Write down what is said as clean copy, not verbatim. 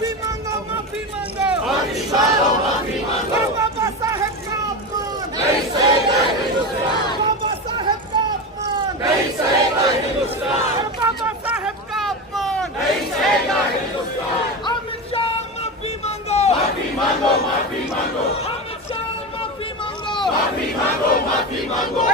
माफी मांगो, माफी मांगो, माफी मांगो। बाबा साहेब का अपमान नहीं सहेगा हिंदुस्तान, बाबा साहेब का अपमान नहीं सहेगा हिंदुस्तान, बाबा साहेब का अपमान नहीं सहेगा हिंदुस्तान। अमित शाह माफी मांगो, माफी मांगो, माफी मांगो, अमित शाह माफी मांगो, माफी मांगो, माफी मांगो।